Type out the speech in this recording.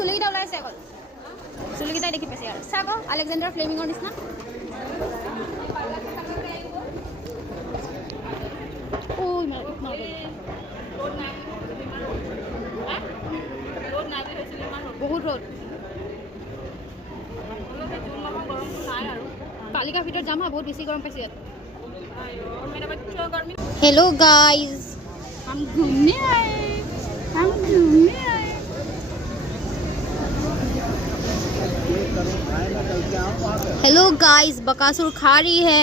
চুলিকেইটা ওলাইছে অকল চুলিকেইটাই দেখি পাইছে আৰু চাব আলেকজেণ্ডাৰ ফ্লেমিঙৰ নিচিনা বহুত ৰ'দ কালিকা ভিতৰত যাম হা বহুত বেছি গৰম পাইছে ইয়াত हेलो गाइस हम घूमने आए हेलो गाइस बकासुर खा रही है